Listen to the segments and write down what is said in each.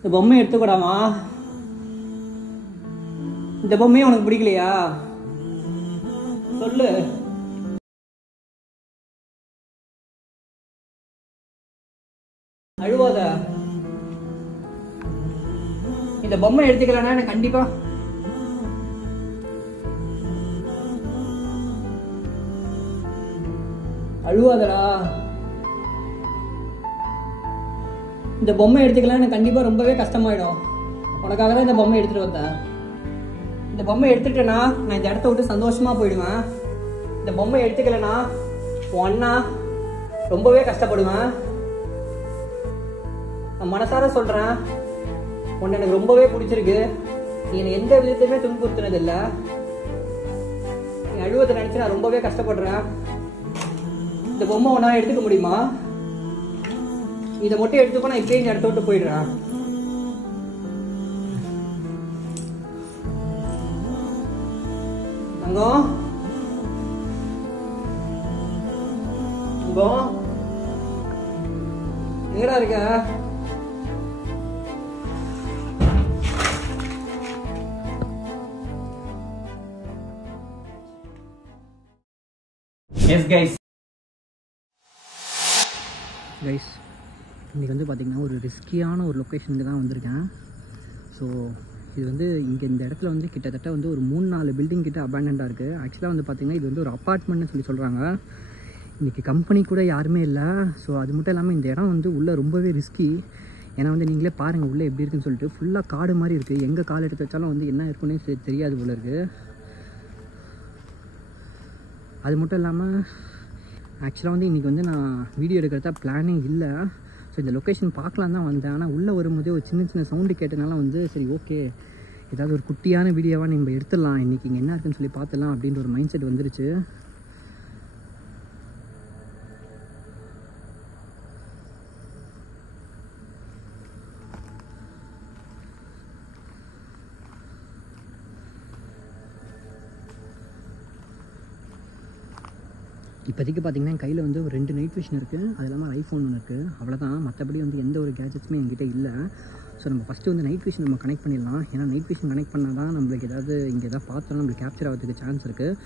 இந்த பொம்மை எடுத்துக்கூடாமா? இந்த பொம்மையே உனக்கு பிடிக்கலையா? சொல்லு. அழுவாத. இந்த பொம்மை எடுத்துக்கலன்னா எனக்கு கண்டிப்பா அழுவாதடா. இந்த பொம்மை எடுத்துக்கலாம் எனக்கு கண்டிப்பா ரொம்பவே கஷ்டமாயிடும். உனக்காக தான் இந்த பொம்மை எடுத்துட்டு வந்தேன். இந்த பொம்மை எடுத்துட்டேன்னா நான் இந்த இடத்த விட்டு சந்தோஷமா போயிடுவேன். இந்த பொம்மை எடுத்துக்கலன்னா உன் அண்ணா ரொம்பவே கஷ்டப்படுவேன். நான் மனசார சொல்றேன், உன்னை எனக்கு ரொம்பவே பிடிச்சிருக்கு. நீ என்னை எந்த விதத்தையுமே துன்புறுத்தினது இல்லை. நீ அழுவதை நினைச்சு நான் ரொம்பவே கஷ்டப்படுறேன். இந்த பொம்மை உன்னா எடுத்துக்க முடியுமா? இதை மட்டும் எடுத்துக்கோ, நான் இப்பயே இந்த இடத்த விட்டு போயிடுறேன். தங்கம், தங்கம், எங்கடா இருக்க? எஸ் கைஸ் இன்றைக்கி வந்து பார்த்திங்கன்னா ஒரு ரிஸ்கியான ஒரு லொக்கேஷனுக்கு தான் வந்திருக்கேன். ஸோ இது வந்து இங்கே இந்த இடத்துல வந்து கிட்டத்தட்ட வந்து ஒரு 3-4 பில்டிங் கிட்ட அபேண்டண்டாக இருக்குது. ஆக்சுவலாக வந்து பார்த்திங்கன்னா இது வந்து ஒரு அப்பார்ட்மெண்ட்னு சொல்கிறாங்க. இன்றைக்கி கம்பெனி கூட யாருமே இல்லை. ஸோ அது மட்டும் இல்லாமல் இந்த இடம் வந்து உள்ளே ரொம்பவே ரிஸ்கி. ஏன்னா வந்து நீங்களே பாருங்கள் உள்ளே எப்படி இருக்குன்னு சொல்லிட்டு. ஃபுல்லாக காடு மாதிரி இருக்குது. எங்கே கால் எடுத்து வச்சாலும் வந்து என்ன இருக்குன்னே தெரியாது போல இருக்குது. அது மட்டும் இல்லாமல் ஆக்சுவலாக வந்து இன்றைக்கி வந்து நான் வீடியோ எடுக்கிறதா பிளானே இல்லை. ஸோ இந்த லொக்கேஷன் பார்க்கலாம் தான் வந்தேன். ஆனால் உள்ளே வரும்போதே ஒரு சின்ன சின்ன சவுண்டு கேட்டனால வந்து சரி ஓகே, ஏதாவது ஒரு குட்டியான வீடியோவாக நம்ம எடுத்துடலாம், இன்றைக்கி இங்கே என்ன இருக்குன்னு சொல்லி பார்த்துடலாம் அப்படின்ற ஒரு மைண்ட் செட் வந்துருச்சு. இப்போதைக்கு பார்த்திங்கன்னா என் கையில் வந்து ஒரு 2 நைட் விஷன் இருக்குது. அது இல்லாமல் ஐஃபோன் ஒன்று இருக்குது. அவ்வளோதான். மற்றபடி வந்து எந்த ஒரு கேஜெட்ஸுமே என்கிட்ட இல்லை. ஸோ நம்ம ஃபஸ்ட்டு வந்து நைட் விஷன் நம்ம கனெக்ட் பண்ணிடலாம். ஏன்னா நைட் விஷன் கனெக்ட் பண்ணால் தான் நம்மளுக்கு ஏதாவது இங்கே எதாவது பார்த்தோன்னா நம்மளுக்கு கேப்சர் ஆகிறதுக்கு சான்ஸ் இருக்குது.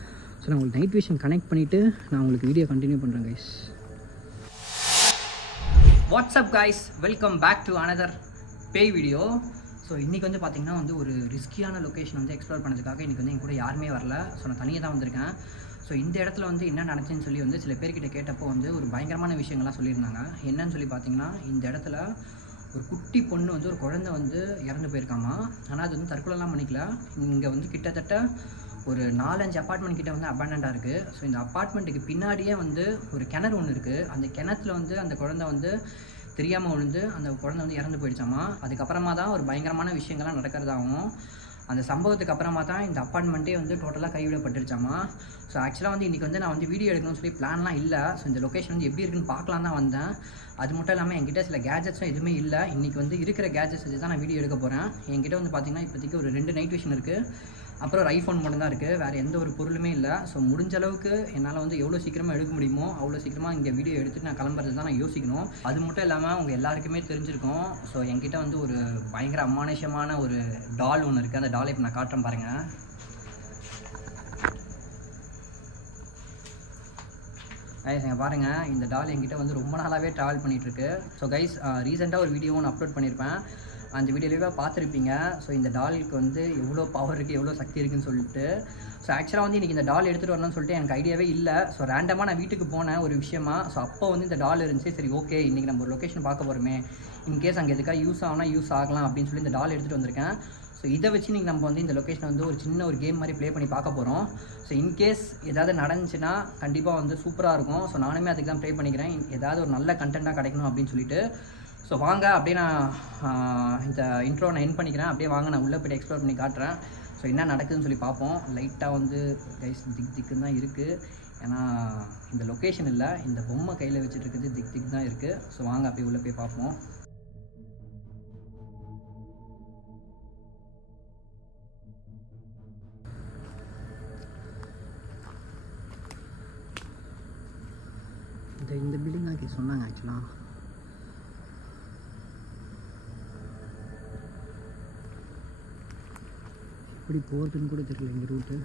ஸோ நான் உங்களுக்கு நைட் விஷன் கனெக்ட் பண்ணிவிட்டு நான் உங்களுக்கு வீடியோ கண்டினியூ பண்ணுறேன் guys. What's up guys, welcome back to another பேய் வீடியோ. ஸோ இன்றைக்கி வந்து பார்த்திங்கன்னா வந்து ஒரு ரிஸ்கியான லொக்கேஷன் வந்து எக்ஸ்ப்ளோர் பண்ணுறதுக்காக இன்றைக்கி வந்து என் கூட யாருமே வரல. ஸோ நான் தனியாக தான் வந்திருக்கேன். ஸோ இந்த இடத்துல வந்து என்ன நடந்துச்சுன்னு சொல்லி வந்து சில பேர்கிட்ட கேட்டப்போ வந்து ஒரு பயங்கரமான விஷயங்கள்லாம் சொல்லியிருந்தாங்க. என்னன்னு சொல்லி பார்த்தீங்கன்னா, இந்த இடத்துல ஒரு குட்டி பொண்ணு வந்து ஒரு குழந்தை வந்து இறந்து போயிருக்காமா. ஆனால் அது வந்து தற்கொலைலாம் பண்ணிக்கல. இங்கே வந்து கிட்டத்தட்ட ஒரு 4-5 அப்பார்ட்மெண்ட் கிட்ட வந்து அபேண்டண்டாக இருக்குது. ஸோ இந்த அப்பார்ட்மெண்ட்டுக்கு பின்னாடியே வந்து ஒரு கிணறு ஒன்று இருக்குது. அந்த கிணத்துல வந்து அந்த குழந்தை வந்து தெரியாமல் விழுந்து அந்த குழந்தை வந்து இறந்து போயிடுச்சாமா. அதுக்கப்புறமா தான் ஒரு பயங்கரமான விஷயங்கள்லாம் நடக்கிறதாகவும், அந்த சம்பவத்துக்கு அப்புறமா தான் இந்த அப்பார்ட்மெண்ட்டே வந்து டோட்டலாக கைவிடப்பட்டுருச்சாமா. ஸோ ஆக்சுவலாக வந்து இன்றைக்கி வந்து நான் வந்து வீடியோ எடுக்கணும்னு சொல்லி பிளான்லாம் இல்லை. ஸோ இந்த லொக்கேஷன் வந்து எப்படி இருக்குன்னு பார்க்கலாம் தான் வந்தேன். அது மட்டும் இல்லாமல் என்கிட்ட சில கேஜெட்ஸும் எதுவுமே இல்லை. இன்றைக்கி வந்து இருக்கிற கேஜெட்ஸ் வச்சு தான் நான் வீடியோ எடுக்க போகிறேன். என்கிட்ட வந்து பார்த்திங்கன்னா இப்போதைக்கு ஒரு 2 நைட் விஷன் இருக்குது. அப்புறம் ஒரு ஐஃபோன் மட்டும் தான் இருக்குது. வேறு எந்த ஒரு பொருளுமே இல்லை. ஸோ முடிஞ்ச அளவுக்கு என்னால் வந்து எவ்வளோ சீக்கிரமாக எடுக்க முடியுமோ அவ்வளோ சீக்கிரமாக இங்கே வீடியோ எடுத்துகிட்டு நான் கிளம்புறது தான் நான் யோசிக்கணும். அது மட்டும் இல்லாமல் உங்கள் எல்லாருக்குமே தெரிஞ்சிருக்கும். ஸோ என்கிட்ட வந்து ஒரு பயங்கர அமானுஷமான ஒரு டால் ஒன்று இருக்குது. அந்த டாலை இப்போ நான் காட்டுறேன் பாருங்கள். கைஸ் இங்கே பாருங்கள், இந்த டால் என்கிட்ட வந்து ரொம்ப நாளாகவே ட்ராவல் பண்ணிகிட்ருக்கு. ஸோ கைஸ் ரீசெண்டாக ஒரு வீடியோ ஒன்று அப்லோட் பண்ணியிருப்பேன். அந்த வீடியோலேயே பார்த்துருப்பீங்க. ஸோ இந்த டாலுக்கு வந்து எவ்வளோ பவர் இருக்குது, எவ்வளோ சக்தி இருக்குதுன்னு சொல்லிட்டு. ஸோ ஆக்சுவலாக வந்து இன்றைக்கி இந்த டால் எடுத்துகிட்டு வரணும்னு சொல்லிட்டு எனக்கு ஐடியாவே இல்லை. ஸோ ரேண்டமாக நான் வீட்டுக்கு போனேன் ஒரு விஷயமா. ஸோ அப்போ வந்து இந்த டால் இருந்துச்சு. சரி ஓகே, இன்றைக்கி நம்ம ஒரு லொக்கேஷன் பார்க்க போகிறோமே, இன்கேஸ் அங்கே எதுக்காக யூஸ் ஆகலாம் யூஸ் ஆகலாம் அப்படின்னு சொல்லி இந்த டால் எடுத்துகிட்டு வந்திருக்கேன். ஸோ இதை வச்சு இன்றைக்கி நம்ம வந்து இந்த லொக்கேஷனை வந்து ஒரு சின்ன ஒரு கேம் மாதிரி ப்ளே பண்ணி பார்க்க போகிறோம். ஸோ இன்கேஸ் ஏதாவது நடந்துச்சுன்னா கண்டிப்பாக வந்து சூப்பராக இருக்கும். ஸோ நானுமே அதுக்கு தான் ப்ளே பண்ணிக்கிறேன், ஏதாவது ஒரு நல்ல கண்டென்ட்டாக கிடைக்கணும் அப்படின்னு சொல்லிட்டு. ஸோ வாங்க அப்படியே நான் இந்த இன்ட்ரோ நான் என் பண்ணிக்கிறேன். அப்படியே வாங்க நான் உள்ளே போய்ட்டு எக்ஸ்ப்ளோர் பண்ணி காட்டுறேன். ஸோ என்ன நடக்குதுன்னு சொல்லி பார்ப்போம். லைட்டாக வந்து கைஸ் திக்குன்னு தான் இருக்குது. ஏன்னா இந்த லொக்கேஷன் இல்லை, இந்த பொம்மை கையில் வச்சுட்டு இருக்குது திக் தான் இருக்குது. ஸோ வாங்க அப்படியே உள்ளே போய் பார்ப்போம். இந்த பில்டிங் தான் சொன்னாங்க ஆக்சுவலாக. எப்படி போகிறதுன்னு கூட தெரியல இந்த ரூட்டு.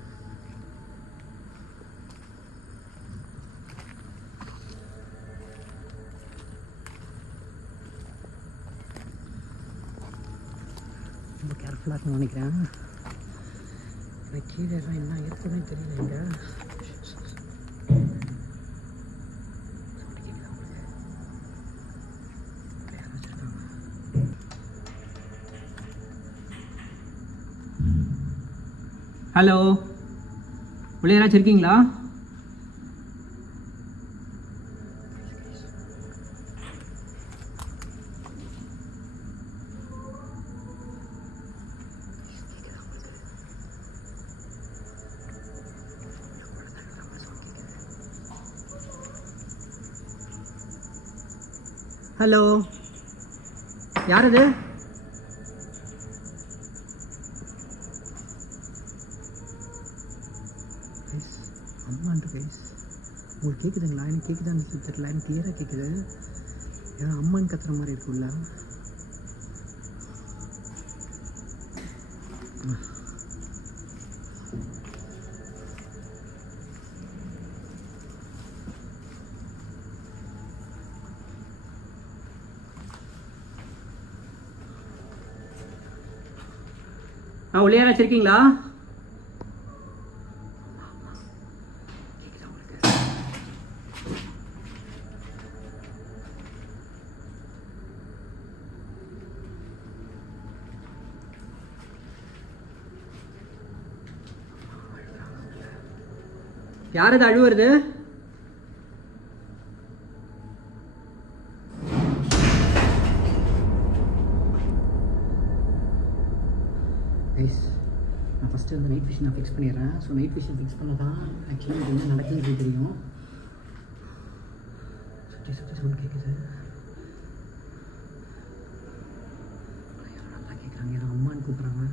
ரொம்ப கேர்ஃபுல்லாக இருக்குன்னு நினைக்கிறேன். எனக்கு கீழே என்ன இருக்குதுன்னு தெரியல. இங்கே ஹலோ, உள்ளே யாராச்சும் இருக்கீங்களா? ஹலோ, யார் இது? அம்மான்ட்டு கைஸ், உங்களுக்கு கேட்குதுங்களா? எனக்கு கேட்குதான்னு தெரியல, எனக்கு கிளியராக கேட்குது. ஏன்னா அம்மான்னு கத்துற மாதிரி இருக்குல்ல. உள்ளே யாராச்சும் இருக்கீங்களா? யார் இது அழுவுறது? நான் ஃபஸ்ட்டு வந்து நைட் விஷன் நான் ஃபிக்ஸ் பண்ணிடுறேன். ஸோ நைட் விஷன் ஃபிக்ஸ் பண்ண தான் ஆக்சுவலி என்ன நடக்குதுன்னு தெரியும். சுற்றி சுற்றி சவுண்ட் கேட்குது. யாரும் நல்லா கேட்குறாங்க, யாரும் அம்மான்னு கூப்பிட்றாங்க.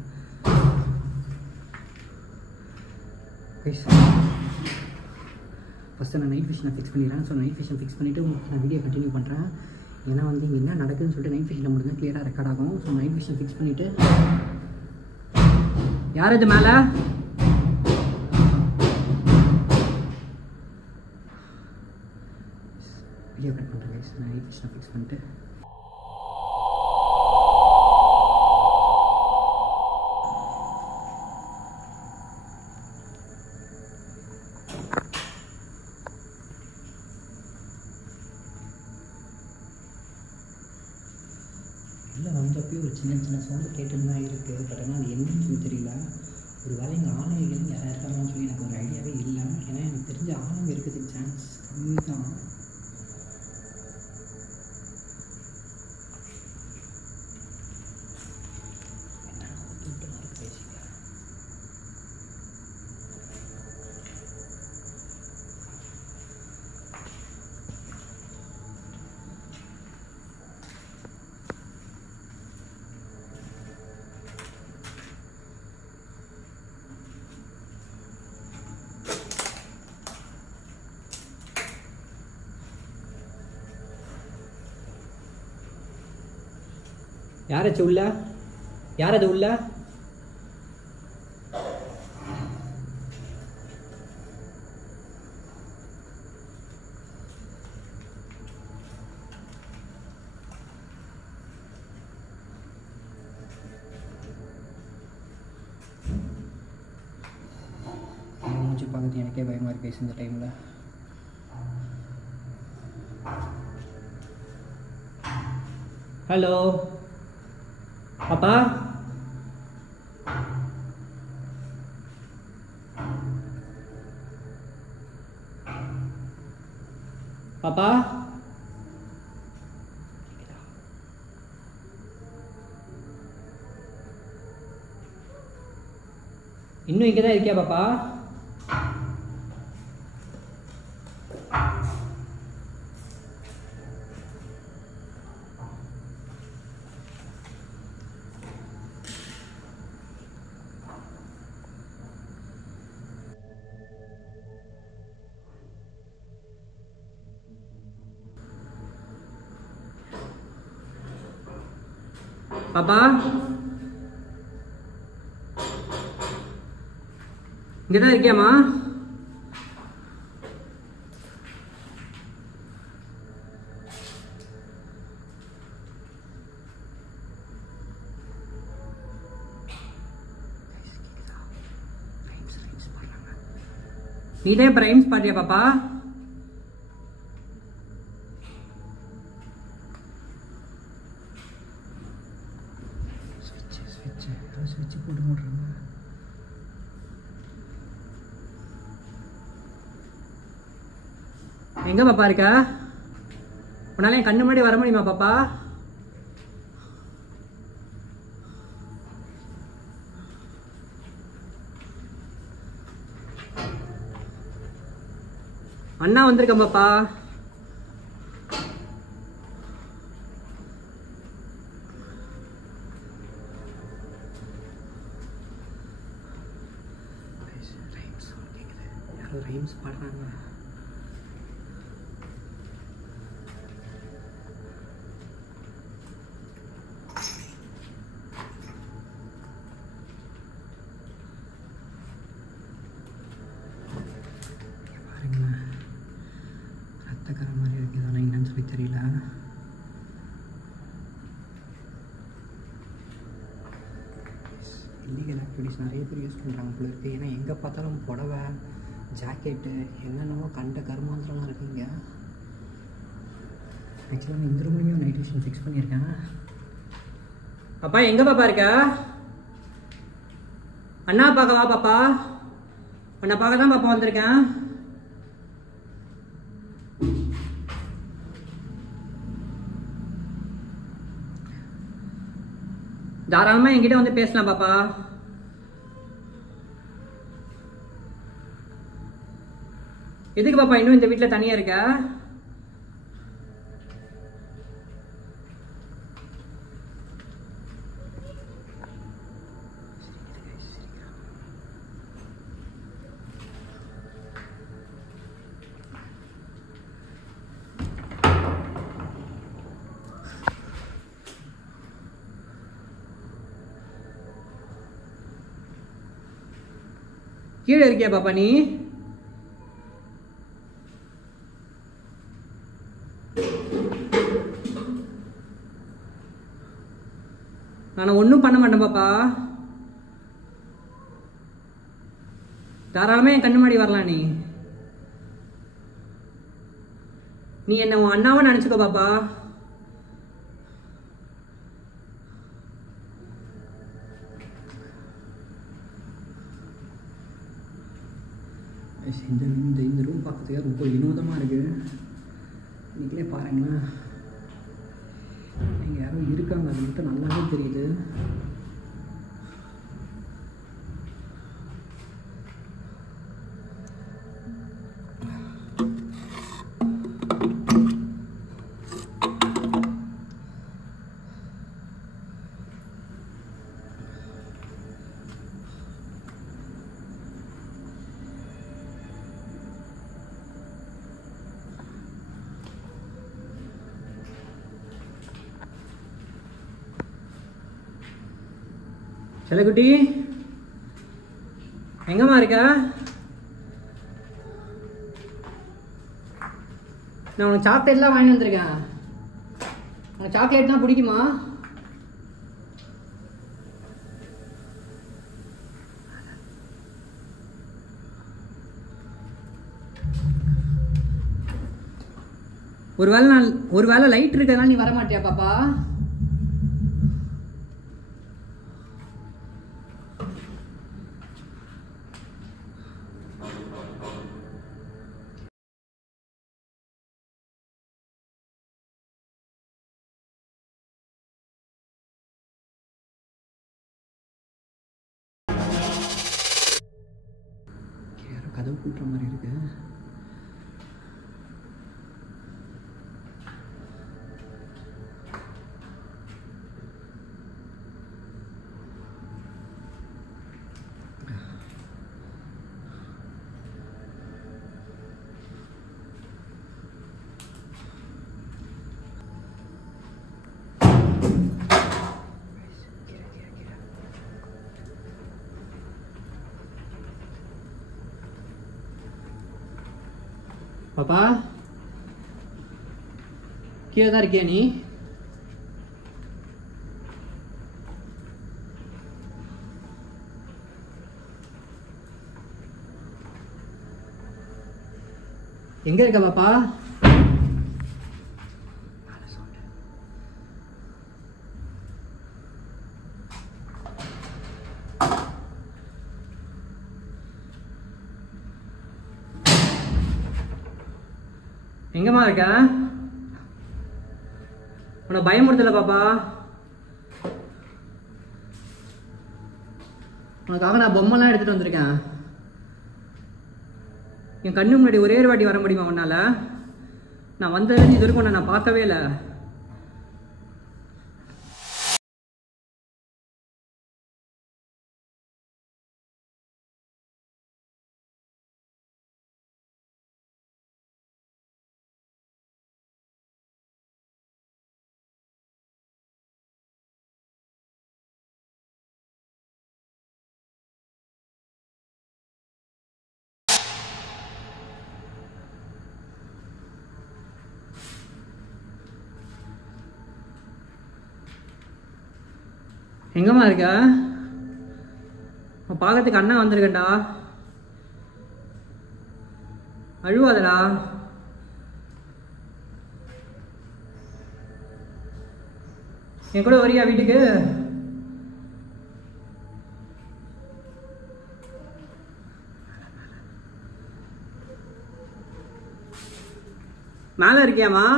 ஃபஸ்ட்டு நான் நைட் விஷனை ஃபிக்ஸ் பண்ணிடுறேன். ஸோ நைட் விஷன் ஃபிக்ஸ் பண்ணிவிட்டு உங்களுக்கு நான் வீடியோ கண்டினியூ பண்ணுறேன். ஏன்னா வந்து இங்கே என்ன நடக்குதுன்னு சொல்லிட்டு நைட் விஷனில் மட்டும் தான் கிளியராக ரெக்கார்ட் ஆகும். ஸோ நைட் விஷன் ஃபிக்ஸ் பண்ணிவிட்டு யார் இது மேலே? வீடியோ கட் பண்ணுறேன் கைஸ். நான் நைட் விஷனை ஃபிக்ஸ் பண்ணிட்டு இல்லை வந்தப்போ ஒரு சின்ன சின்ன சவுண்டு கேட்டுன்னு தான் இருக்குது. பட் ஆனால் அது என்னன்னு சொல்லி தெரியல. ஒரு வேலை இங்கே ஆளுமைகள் யாராக இருக்காங்கன்னு சொல்லி எனக்கு ஒரு ஐடியாவே இல்லை. ஏன்னா எனக்கு தெரிஞ்ச ஆளுங்க இருக்கிறதுக்கு சான்ஸ் கம்மி தான். யாராச்சு உள்ள? யார் அது உள்ள? மூச்சு பார்க்குறது எனக்கே பயமாக இருக்கு இந்த டைமில். ஹலோ பாப்பா, பாப்பா இன்னும் இங்கே தான் இருக்கியா பாப்பா? பாப்பா இங்கே தான் இருக்கியாம்மா? நீடே இப்போ ரைம்ஸ் பாட்டியா பாப்பா? ஸ்விட்ச் போட்டு போடுறாங்க. எங்க பாப்பா இருக்கா? உன்னால என் கண்ணு முன்னாடி வர முடியுமா பாப்பா? அண்ணா வந்திருக்கேன் பாப்பா. யாரோ ரைம்ஸ் பாடுறாங்க. ரத்தக்கரை மாதிரி இருக்குது. ஆனால் என்னன்னு சொல்லி தெரியல. இல்லீகல் ஆக்டிவிட்டிஸ் நிறைய பேர் யூஸ் பண்ணுறாங்க போல இருக்குது. ஏன்னா எங்கே பார்த்தாலும் புடவை, ஜாக்கெட்டு, என்னென்னமோ கண்ட கருமாந்திரம்லாம் இருக்குங்க. ஆக்சுவலாக நான் இந்த ரூம்லேயும் நைட் விஷன் ஃபிக்ஸ் பண்ணியிருக்கேன். பாப்பா எங்கே பாப்பா இருக்கா? அண்ணா பார்க்க வா பாப்பா. உன்னை பார்க்க தான் பாப்பா வந்திருக்கேன். தாராளமா என்கிட்ட வந்து பேசலாம் பாப்பா. எதுக்கு பாப்பா இன்னும் இந்த வீட்டில் தனியா இருக்க? கீழே இருக்கியா பாப்பா நீ? நான் ஒன்றும் பண்ண மாட்டேன் பாப்பா. தாராளமா என் கண்ணு முன்னாடி வரலாம். நீ என்ன உன் அண்ணாவை நினைச்சுக்கோ பாப்பா. இந்த ரூம் பார்க்கறதுக்கே ரொம்ப வினோதமாக இருக்குது. நீங்களே பாருங்களேன், இங்கே யாரும் இருக்காங்க, அது மட்டும் நல்லாவே தெரியுது. செல்லக்குட்டி எங்கம்மா இருக்கா? நான் உனக்கு சாக்லேட்லாம் வாங்கி வந்திருக்கேன். உனக்கு சாக்லேட் தான் பிடிக்குமா? ஒருவேளை லைட் இருக்கிறதுனால நீ வர மாட்டியா பாப்பா? கதவு கூட்டுற மாதிரி இருக்கு. பாப்பா கீழே தான் இருக்கியா நீ? எங்க இருக்க பாப்பா? எங்கம்மா இருக்க? உன்னை பயமுறுத்தல பாப்பா. உனக்காக நான் பொம்மைலாம் எடுத்துட்டு வந்திருக்கேன். என் கண்ணு முன்னாடி ஒரே ஒரு வாட்டி வர முடியுமா உன்னால? நான் வந்ததுலேருந்து இது வரைக்கும் நான் பார்க்கவே இல்லை. எங்கம்மா இருக்க? பார்க்கறதுக்கு அண்ணா வந்திருக்கேன்டா. அழுவாதடா. என் கூட வரியா வீட்டுக்கு? மேல இருக்கியாமா?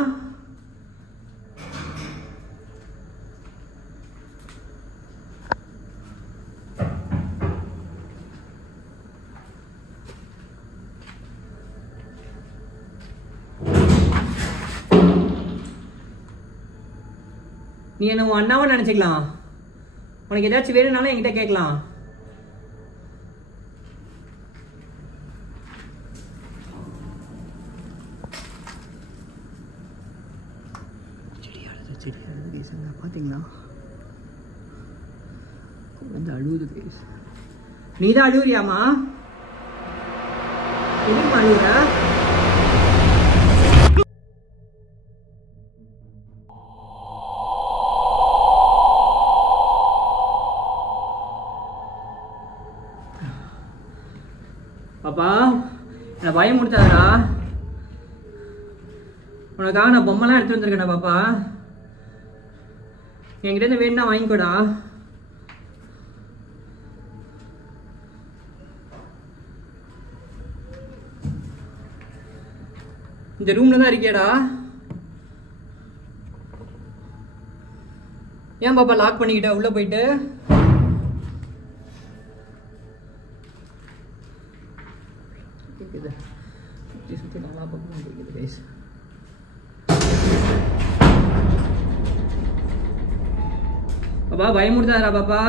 நீ என்ன உன் அண்ணாவை நினைச்சுக்கலாம். உனக்கு ஏதாச்சும் வேணும்னாலும் என்கிட்ட கேட்கலாம். பாத்தீங்களா? வந்து அழுவுது. நீ தான் அழுவுறியாமா? எதுக்கு அழுவுற? பாப்பா என்ன பயமுறுத்தாதடா. உனக்காக நான் பொம்மைலாம் எடுத்து வந்திருக்கேன்டா பாப்பா. என்கிட்ட இருந்து வேணும்னா வாங்கிக்கோடா. இந்த ரூம்ல தான் இருக்கியாடா? ஏன் பாப்பா லாக் பண்ணிக்கிட்ட உள்ள போயிட்டு? கேக்குது சுத்தி சுத்தி நல்லா பக்கம் கேக்குது கைஸ். பாப்பா பயமுறுத்தாதடா பாப்பா.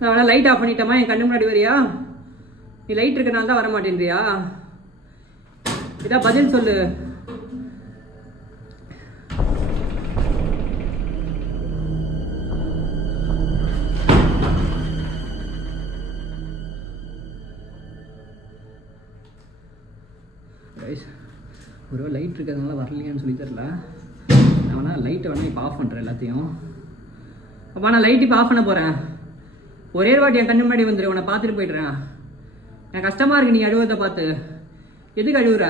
நான் லைட் ஆஃப் பண்ணிட்டேமா? என் கண்ணு முன்னாடி வரியா? நீ லைட் இருக்கனால தான் வர மாட்டேன்றியா? இதான் பதில் சொல்லு. ஒரு லைட் இருக்கிறதுனால வரலையான்னு சொல்லி தரல. நான் வேணா லைட்டை வேணா இப்போ ஆஃப் பண்ணுறேன் எல்லாத்தையும். அப்பா நான் லைட் இப்போ ஆஃப் பண்ண போகிறேன். ஒரே வாட்டி என் கண்ணு முன்னாடி வந்துடு. உன்னை பார்த்துட்டு போய்ட்றேன். எனக்கு கஷ்டமாக இருக்கு நீ அழுவதை பார்த்து. எதுக்கு அழுவுற?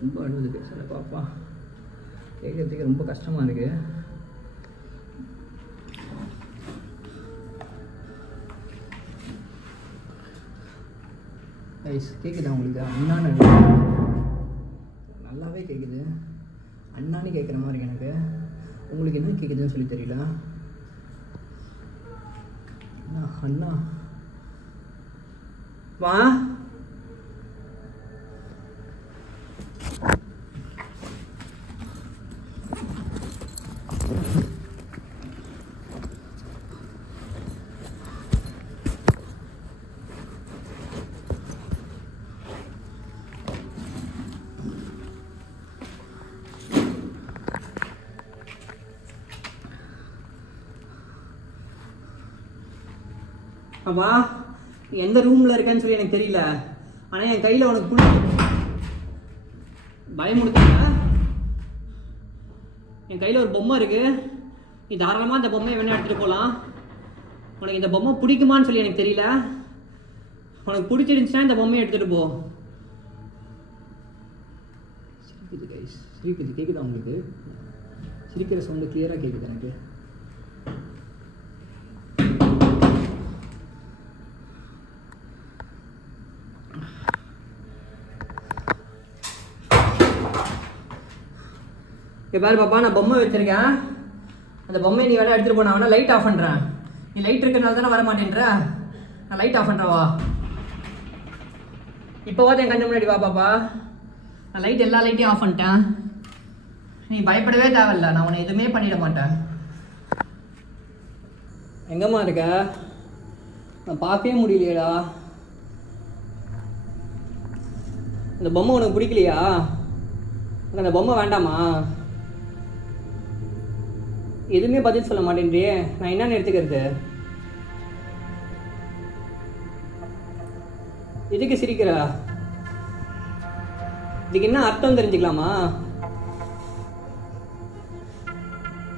ரொம்ப அழுவுது பேசல பாப்பா. கேட்கறதுக்கு ரொம்ப கஷ்டமாக இருக்கு. கேட்குதா உங்களுக்கு? அண்ணான்னு நல்லாவே கேட்குது. அண்ணான்னு கேட்குற மாதிரி எனக்கு. உங்களுக்கு என்ன கேட்குதுன்னு சொல்லி தெரியல. அண்ணா வா. அப்பா எந்த ரூமில் இருக்கேன்னு சொல்லி எனக்கு தெரியல. ஆனால் என் கையில் உனக்கு பிடிச்சி பயமுடுத்தாங்க. என் கையில் ஒரு பொம்மை இருக்குது. நீ தாராளமாக இந்த பொம்மையை வேணா எடுத்துகிட்டு போகலாம். உனக்கு இந்த பொம்மை பிடிக்குமான்னு சொல்லி எனக்கு தெரியல. உனக்கு பிடிச்சிருந்துச்சுன்னா இந்த பொம்மையை எடுத்துகிட்டு போ. சிரிக்குது கைஸ், சிரிக்குது. கேட்குதா உங்களுக்கு? சிரிக்கிற சவுண்டு கிளியராக கேட்குது எனக்கு. இங்கே பாரு பாப்பா, நான் பொம்மை வச்சுருக்கேன். அந்த பொம்மையை நீ வேணா எடுத்துகிட்டு போனா வேணா லைட் ஆஃப் பண்ணுறேன். நீ லைட் இருக்கிறனால தானே வர மாட்டேன்ற. நான் லைட் ஆஃப் பண்ணுறேன், வா. இப்போவாது என் கண்ணு முன்னாடி வா பாப்பா. நான் லைட் எல்லா லைட்டையும் ஆஃப் பண்ணிட்டேன். நீ பயப்படவே தேவையில்ல, நான் உன்னை எதுவுமே பண்ணிட மாட்டேன். எங்கம்மா இருக்க? நான் பார்க்கவே முடியலையேடா. இந்த பொம்மை உனக்கு பிடிக்கலையா? உனக்கு அந்த பொம்மை வேண்டாமா? எதுவுமே பதில் சொல்ல மாட்டேன்றியே. நான் என்னன்னு எடுத்துக்கிறது? எதுக்கு சிரிக்கிறா? இதுக்கு என்ன அர்த்தம் தெரிஞ்சுக்கலாமா?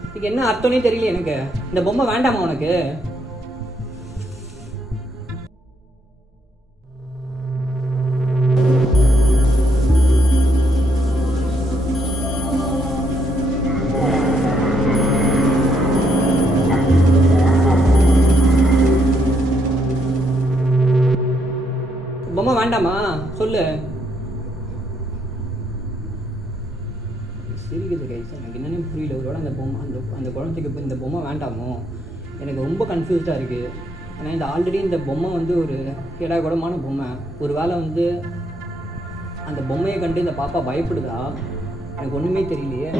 இதுக்கு என்ன அர்த்தம்னே தெரியல எனக்கு. இந்த பொம்மை வேண்டாமா உனக்கு? பொம்மை வேண்டாமா சொல்லு. சிரிக்குது கைஸ், எனக்கு என்னன்னு புரியல. ஒருவேளை அந்த பொம்மை அந்த குழந்தைக்கு இப்போ இந்த பொம்மை வேண்டாமோ? எனக்கு ரொம்ப கன்ஃபியூஸ்டாக இருக்குது. ஏன்னா இந்த ஆல்ரெடி இந்த பொம்மை வந்து ஒரு கேடாகூடமான பொம்மை. ஒரு வேளை வந்து அந்த பொம்மையை கண்டு இந்த பாப்பா பயப்படுதா? எனக்கு ஒன்றுமே தெரியலையே.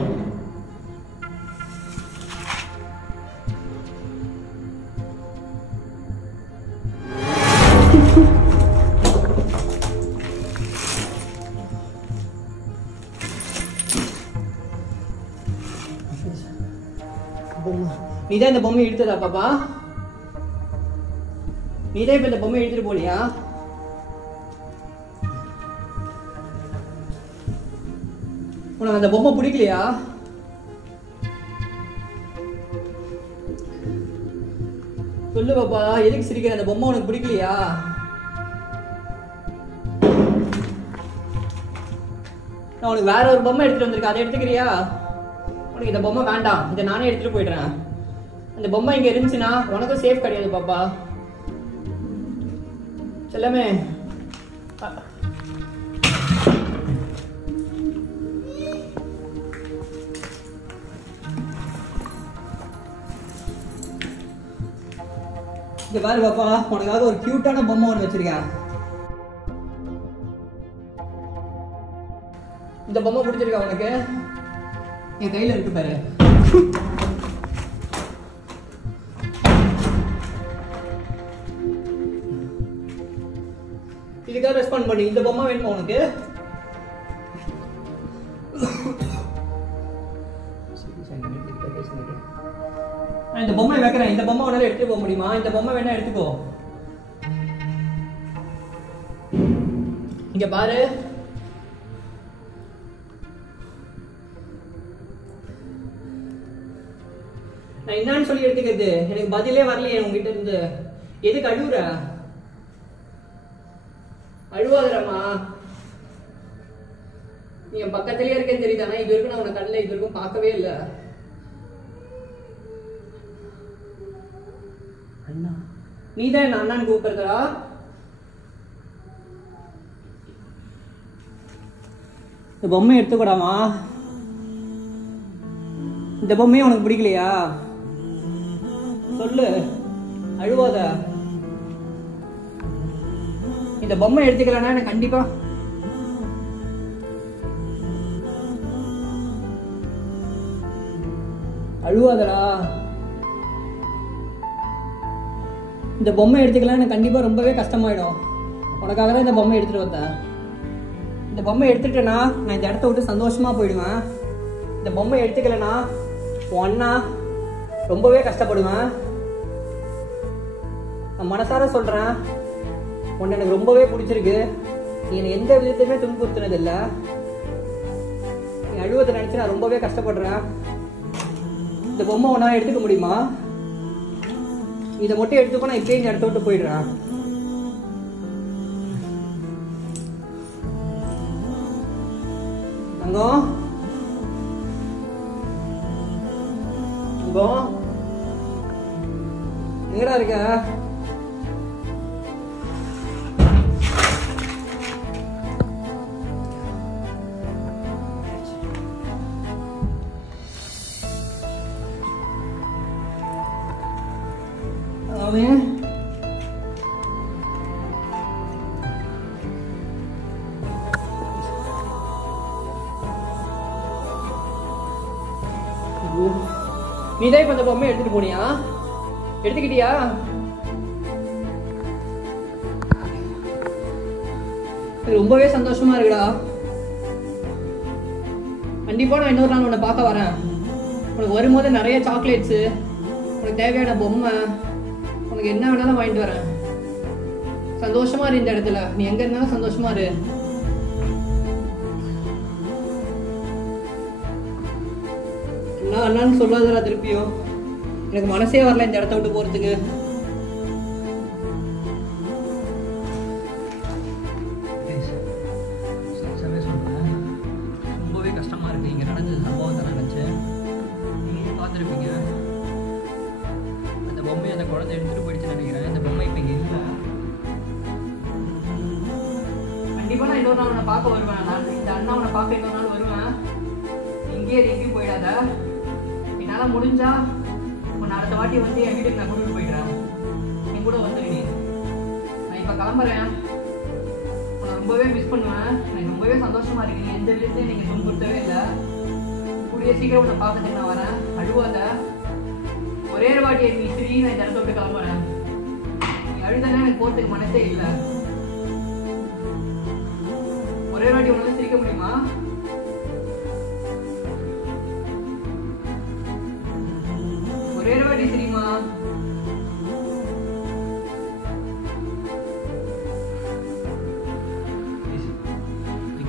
நீதான் இந்த பொம்மையை எடுத்ததா பாப்பா? நீதான் இப்ப இந்த பொம்மையை எடுத்துட்டு போனியா? உனக்கு அந்த பொம்மை பிடிக்கலையா? சொல்லு பாப்பா, எதுக்கு சிரிக்கிற? அந்த பொம்மை உனக்கு பிடிக்கலையா? நான் உனக்கு வேற ஒரு பொம்மை எடுத்துட்டு வந்திருக்கேன், அதை எடுத்துக்கிறியா? உனக்கு இந்த பொம்மை வேண்டாம், இதை நானே எடுத்துட்டு போயிடுறேன். அந்த பொம்மை இங்க இருந்துச்சுன்னா உனக்கும் சேஃப் கிடையாது பாப்பா. செல்லமே, இங்க பாரு பாப்பா, உனக்காக ஒரு கியூட்டான பொம்மை ஒன்று வச்சிருக்கேன். இந்த பொம்மை பிடிச்சிருக்கா உனக்கு? என் கையில இருக்கு பாரு. இதுக்காக ரெஸ்பாண்ட் பண்ணி, இந்த பொம்மை வேணுமா உனக்கு? இந்த பொம்மை வைக்கிறேன். இந்த பொம்மை உன்னால எடுத்துட்டு போக முடியுமா? இந்த பொம்மை வேணா எடுத்துக்கோ. இங்க பாரு, நான் என்னன்னு சொல்லி எடுத்துக்கிறது? எனக்கு பதிலே வரலையே உங்ககிட்ட இருந்து. எதுக்கு அழுவுற? அழுவாதரமா? நீ என் பக்கத்திலேயே இருக்கேன்னு தெரியுதானா? இது வரைக்கும் நான் உன கண்ணில் இது வரைக்கும் பார்க்கவே இல்லை. அண்ணா, நீதான் என்ன அண்ணான்னு கூப்பிடுறா? இந்த பொம்மையை எடுத்துக்கூடாமா? இந்த பொம்மையை உனக்கு பிடிக்கலையா? சொல்லு, அழுவாத. இந்த பொம்மை எடுத்துக்கலன்னா எனக்கு கண்டிப்பா அழுவாதடா. இந்த பொம்மை எடுத்துக்கலாம் எனக்கு கண்டிப்பா ரொம்பவே கஷ்டமாயிடும். உனக்காக தான் இந்த பொம்மை எடுத்துட்டு வந்தேன். இந்த பொம்மை எடுத்துட்டேன்னா நான் இந்த இடத்த விட்டு சந்தோஷமா போயிடுவேன். இந்த பொம்மை எடுத்துக்கலன்னா உன் அண்ணா ரொம்பவே கஷ்டப்படுவேன். நான் மனசார சொல்கிறேன், உன்னை எனக்கு ரொம்பவே பிடிச்சிருக்கு. நீ என்னை எந்த விதத்தையுமே துன்புறுத்தினதில்லை. நீ அழுவதை நினச்சி நான் ரொம்பவே கஷ்டப்படுறேன். இந்த பொம்மை உன்னால் எடுத்துக்க முடியுமா? இதை மட்டும் எடுத்துக்கோ, நான் இப்பயே இந்த இடத்த விட்டு போயிடுறேன். தங்கம், தங்கம், எங்கடா இருக்க? நீதான் இப்ப அந்த பொம்மையை எடுத்துட்டு போனியா? எடுத்துக்கிட்டியா? ரொம்பவே சந்தோஷமா இருக்குடா. கண்டிப்பா நான் இன்னொரு நாள் உன்னை பார்க்க வரேன். உனக்கு வரும்போது நிறைய சாக்லேட்ஸு, உனக்கு தேவையான பொம்மை, உனக்கு என்ன வேணாலும் வாங்கிட்டு வரேன். சந்தோஷமா இரு இந்த இடத்துல. நீ எங்க இருந்தாலும் சந்தோஷமா இரு. அண்ணான்னு சொல்லாதடா திருப்பியும். எனக்கு மனசே வரல இந்த இடத்த விட்டு போறதுக்கு. ரொம்பவே கஷ்டமா இருக்கு. இங்க நடந்தது சம்பவம் தான் நினைச்சேன். நீங்க பார்த்துருப்பீங்க. அந்த பொம்மையை அந்த குழந்தை எடுத்துட்டு போயிடுச்சுன்னு நினைக்கிறேன். அந்த பொம்மை இப்ப இங்க இல்லை. கண்டிப்பா நான் இன்னொரு நாள் உன்னை பார்க்க வருவேன். நான் இந்த அண்ணா உன்னை பார்க்க இன்னொரு நாள் வருவேன். இங்கேயே எங்கேயும் போயிடாத. என்னால் முடிஞ்சா உன்னை அடுத்த வாட்டி வந்து என் வீட்டுக்கு நான் கூட்டிட்டு போயிடுறேன். என் கூட வந்துடு நீ. நான் இப்போ கிளம்புறேன். உன்னை ரொம்பவே மிஸ் பண்ணுவேன். எனக்கு ரொம்பவே சந்தோஷமா இருக்கு. நீ எந்த விதத்தையும் நீங்கள் துன்புறுத்தவே இல்லை. கூடிய சீக்கிரம் உன்னை பார்க்கறதுக்கு நான் வரேன். அழுவாத. ஒரே ஒரு வாட்டி நீ ஸ்ரீ, நான் இந்த இடத்த விட்டு கிளம்புறேன். நீ அழுதானே எனக்கு போகிறதுக்கு மனசே இல்லை. ஒரே ஒரு வாட்டி உன்னால சிரிக்க முடியுமா? ஒரே ஒரு வாட்டி தெரியுமா?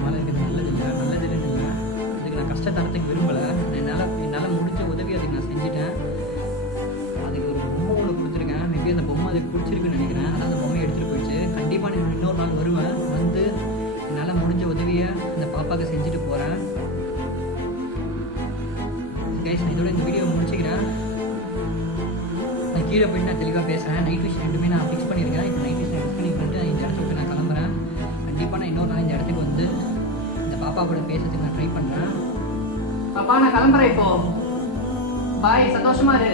நல்லது இல்லை. அதுக்கு நான் கஷ்டத்தரத்துக்கு விரும்பலை. என்னால் முடிஞ்ச உதவி அதுக்கு நான் செஞ்சுட்டேன். அதுக்கு ஒரு பொம்மை ஒன்று கொடுத்துருக்கேன். மேபி அந்த பொம்மை அதுக்கு பிடிச்சிருக்குன்னு நினைக்கிறேன். ஆனால் அந்த பொம்மையை எடுத்துகிட்டு போயிடுச்சு. கண்டிப்பாக நான் இன்னொரு நாள் வருவேன். வந்து என்னால் முடிஞ்ச உதவியை அந்த பாப்பாவுக்கு செஞ்சுட்டு போகிறேன். கைஸ், இதோட இந்த வீடியோ முடிச்சுக்கிறேன். நான் கீழே போய்ட்டு நான் தெளிவாக பேசுகிறேன். நைட் விஷன் ரெண்டுமே நான் ஃபிக்ஸ் பண்ணியிருக்கேன். இப்போ நைட் விஷன் ஃபிக்ஸ் பண்ணிட்டு இந்த இடத்த விட்டு நான் கிளம்புறேன். கண்டிப்பாக நான் இன்னொரு நாள் இந்த இடத்துக்கு வந்து இந்த பாப்பா கூட பேசுறதுக்கு நான் ட்ரை பண்ணுறேன். பாப்பா, நான் கிளம்புறேன் இப்போ. பாய், சந்தோஷமா இரு.